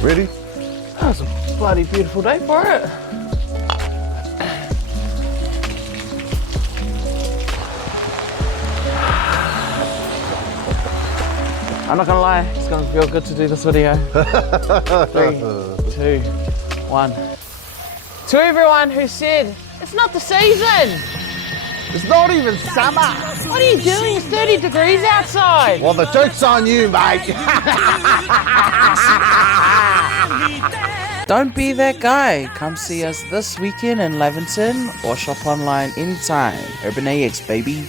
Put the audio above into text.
Ready? That was a bloody beautiful day for it. I'm not gonna lie, it's gonna feel good to do this video. 3, 2, 1. To everyone who said, it's not the season! It's not even summer. What are you doing? It's 30 degrees outside! Well, the joke's on you, mate. Don't be that guy. Come see us this weekend in Leventon or shop online anytime. Urbn AX, baby.